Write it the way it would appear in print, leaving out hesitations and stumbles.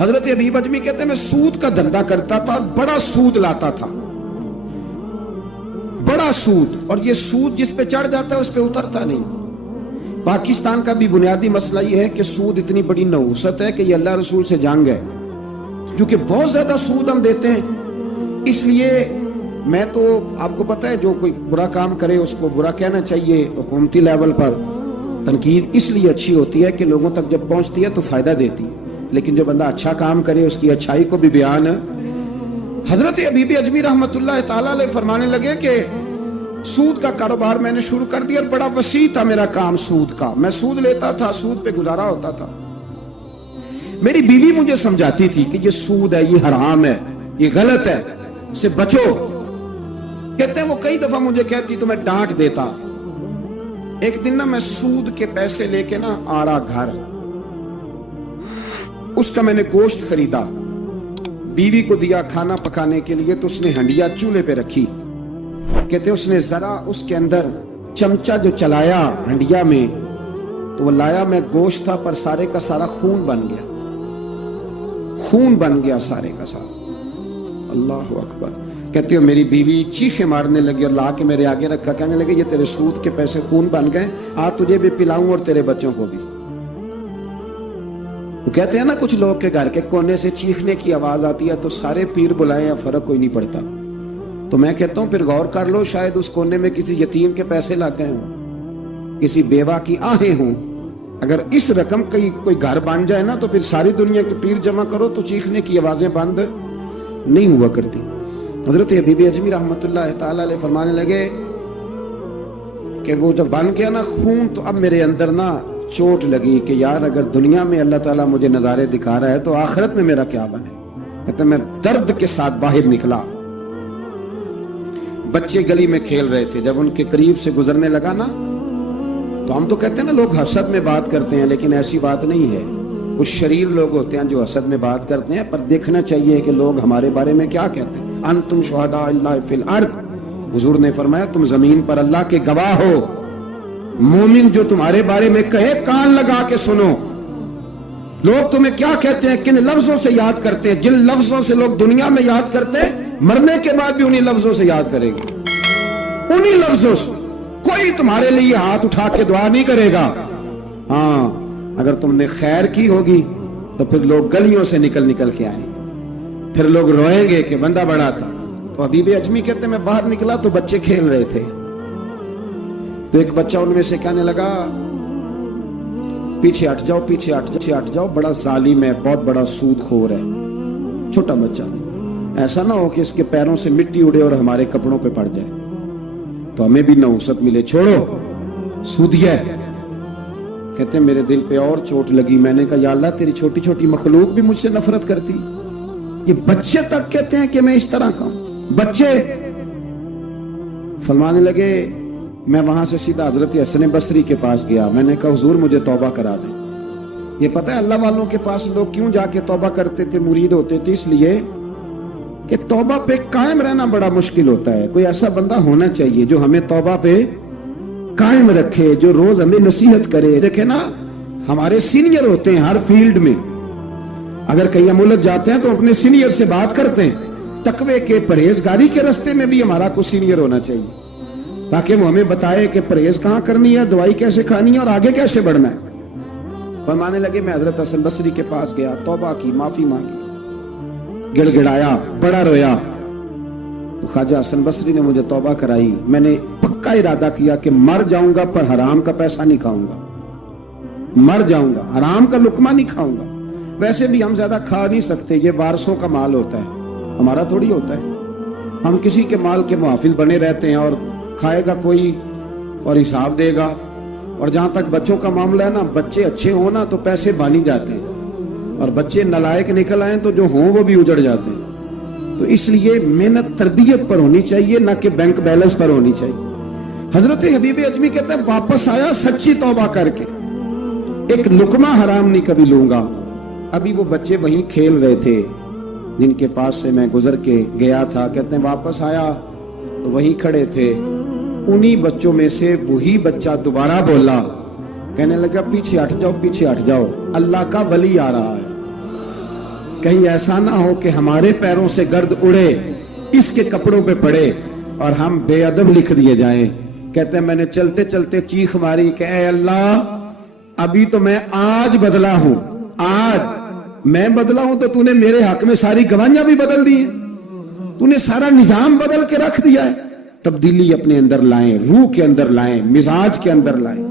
حضرت حبیب اجمی کہتے ہیں میں سود کا دھندا کرتا تھا، بڑا سود لاتا تھا، بڑا سود، اور یہ سود جس پہ چڑھ جاتا ہے اس پہ اترتا نہیں۔ پاکستان کا بھی بنیادی مسئلہ یہ ہے کہ سود اتنی بڑی نحوست ہے کہ یہ اللہ رسول سے جنگ ہے، کیونکہ بہت زیادہ سود ہم دیتے ہیں۔ اس لیے میں تو آپ کو پتہ ہے جو کوئی برا کام کرے اس کو برا کہنا چاہیے، حکومتی لیول پر تنقید اس لیے اچھی ہوتی ہے کہ لوگوں تک جب پہنچتی ہے تو فائدہ دیتی ہے، لیکن جو بندہ اچھا کام کرے اس کی اچھائی کو بھی بیان ہے۔ حضرت حبیب اجمی رحمت اللہ تعالیٰ علیہ فرمانے لگے کہ سود کا کاروبار میں نے شروع کر دیا، اور بڑا وسیع تھا میرا کام سود کا، میں سود لیتا تھا، سود پہ گزارا ہوتا تھا۔ میری بیوی مجھے سمجھاتی تھی کہ یہ سود ہے، یہ حرام ہے، یہ غلط ہے، سے بچو۔ کہتے ہیں وہ کئی دفعہ مجھے کہتی تو میں ڈانٹ دیتا۔ ایک دن نا میں سود کے پیسے لے کے نا آ رہا گھر، اس کا میں نے گوشت خریدا، بیوی کو دیا کھانا پکانے کے لیے، تو اس نے ہنڈیا چولہے پہ رکھی۔ کہتے اس نے ذرا اس کے اندر چمچہ جو چلایا ہنڈیا میں، تو وہ لایا میں گوشت تھا پر سارے کا سارا خون بن گیا، خون بن گیا سارے کا سارا۔ اللہ اکبر۔ کہتے ہو میری بیوی چیخیں مارنے لگی اور لا کے میرے آگے رکھا، کہنے لگے یہ تیرے سود کے پیسے خون بن گئے، آج تجھے بھی پلاؤں اور تیرے بچوں کو بھی۔ وہ کہتے ہیں نا کچھ لوگ کے گھر کے کونے سے چیخنے کی آواز آتی ہے تو سارے پیر بلائیں یا فرق کوئی نہیں پڑتا۔ تو میں کہتا ہوں پھر غور کر لو، شاید اس کونے میں کسی یتیم کے پیسے لگ گئے ہوں، کسی بیوہ کی آہیں ہوں۔ اگر اس رقم کوئی گھر بن جائے نا تو پھر ساری دنیا کے پیر جمع کرو تو چیخنے کی آوازیں بند نہیں ہوا کرتی۔ حضرت حبیب اجمی رحمت اللہ تعالیٰ علیہ فرمانے لگے کہ وہ جب بن گیا نا خون، تو اب میرے اندر نا چوٹ لگی کہ یار اگر دنیا میں اللہ تعالیٰ مجھے نظارے دکھا رہا ہے تو آخرت میں میرا کیا بنے۔ کہتے میں درد کے ساتھ باہر نکلا۔ بچے گلی میں کھیل رہے تھے، جب ان کے قریب سے گزرنے لگا نا تو ہم تو کہتے ہیں نا لوگ حسد میں بات کرتے ہیں، لیکن ایسی بات نہیں ہے۔ کچھ شریر لوگ ہوتے ہیں جو حسد میں بات کرتے ہیں، پر دیکھنا چاہیے کہ لوگ ہمارے بارے میں کیا کہتے ہیں۔ انتم شہداء اللہ فی الارض، حضور نے فرمایا تم زمین پر اللہ کے گواہ ہو۔ مومن جو تمہارے بارے میں کہے کان لگا کے سنو۔ لوگ تمہیں کیا کہتے ہیں، کن لفظوں سے یاد کرتے ہیں، جن لفظوں سے لوگ دنیا میں یاد کرتے ہیں مرنے کے بعد بھی انہی لفظوں سے یاد کریں گے، انہی لفظوں سے۔ کوئی تمہارے لیے ہاتھ اٹھا کے دعا نہیں کرے گا۔ ہاں اگر تم نے خیر کی ہوگی تو پھر لوگ گلیوں سے نکل کے آئیں گے، پھر لوگ روئیں گے کہ بندہ بڑا تھا۔ تو حبیب اجمی کہتے ہیں میں باہر نکلا تو بچے کھیل رہے تھے، تو ایک بچہ ان میں سے کہنے لگا پیچھے ہٹ جاؤ، پیچھے ہٹ جاؤ، بڑا ظالم ہے، بہت بڑا سود خور ہے۔ چھوٹا بچہ، ایسا نہ ہو کہ اس کے پیروں سے مٹی اڑے اور ہمارے کپڑوں پہ پڑ جائے تو ہمیں بھی نحوست ملے، چھوڑو سودیہ ہے۔ کہتے ہیں میرے دل پہ اور چوٹ لگی، میں نے کہا یا اللہ تیری چھوٹی چھوٹی مخلوق بھی مجھ سے نفرت کرتی، یہ بچے تک کہتے ہیں کہ میں اس طرح کا ہوں۔ بچے فرمانے لگے، میں وہاں سے سیدھا حضرت حسن بصری کے پاس گیا، میں نے کہا حضور مجھے توبہ کرا دیں۔ یہ پتہ ہے اللہ والوں کے پاس لوگ کیوں جا کے توبہ کرتے تھے، مرید ہوتے تھے؟ اس لیے کہ توبہ پہ قائم رہنا بڑا مشکل ہوتا ہے۔ کوئی ایسا بندہ ہونا چاہیے جو ہمیں توبہ پہ قائم رکھے، جو روز ہمیں نصیحت کرے۔ دیکھیں نا ہمارے سینئر ہوتے ہیں ہر فیلڈ میں، اگر کہیں ہم الجھ جاتے ہیں تو اپنے سینئر سے بات کرتے ہیں۔ تقوی کے پرہیزگاری کے راستے میں بھی ہمارا کوئی سینئر ہونا چاہیے تاکہ وہ ہمیں بتائے کہ پرہیز کہاں کرنی ہے، دوائی کیسے کھانی ہے اور آگے کیسے بڑھنا ہے۔ فرمانے لگے میں حضرت حسن بصری کے پاس گیا، توبہ کی، معافی مانگی، گڑ گڑایا، بڑا رویا۔ تو خواجہ حسن بصری نے مجھے توبہ کرائی۔ میں نے پکا ارادہ کیا کہ مر جاؤں گا پر حرام کا پیسہ نہیں کھاؤں گا، مر جاؤں گا حرام کا لقمہ نہیں کھاؤں گا۔ ویسے بھی ہم زیادہ کھا نہیں سکتے، یہ وارثوں کا مال ہوتا ہے، ہمارا تھوڑی ہوتا ہے۔ ہم کسی کے مال کے محافظ بنے رہتے ہیں، اور کھائے گا کوئی اور حساب دے گا۔ اور جہاں تک بچوں کا معاملہ ہے نا، بچے اچھے ہوں نا تو پیسے بانی جاتے ہیں، اور بچے نالائق نکل آئیں تو جو ہوں وہ بھی اجڑ جاتے ہیں۔ تو اس لیے محنت تربیت پر ہونی چاہیے، نہ کہ بینک بیلنس پر ہونی چاہیے۔ حضرت حبیب اجمی کہتے ہیں واپس آیا سچی توبہ کر کے، ایک لقمہ حرام نہیں کبھی لوں گا۔ ابھی وہ بچے وہیں کھیل رہے تھے جن کے پاس سے میں گزر کے گیا تھا۔ کہتے ہیں واپس آیا تو وہیں کھڑے تھے، انہی بچوں میں سے وہی بچہ دوبارہ بولا، کہنے لگا پیچھے ہٹ جاؤ، پیچھے ہٹ جاؤ، اللہ کا ولی آ رہا ہے۔ کہیں ایسا نہ ہو کہ ہمارے پیروں سے گرد اڑے، اس کے کپڑوں پہ پڑے اور ہم بے ادب لکھ دیے جائیں۔ کہتے ہیں میں نے چلتے چلتے چیخ ماری کہ اے اللہ، ابھی تو میں آج بدلا ہوں، آج میں بدلا ہوں تو تو نے میرے حق میں ساری گواہیاں بھی بدل دی ہیں، تو نے سارا نظام بدل کے رکھ دیا ہے۔ تبدیلی اپنے اندر لائیں، روح کے اندر لائیں، مزاج کے اندر لائیں۔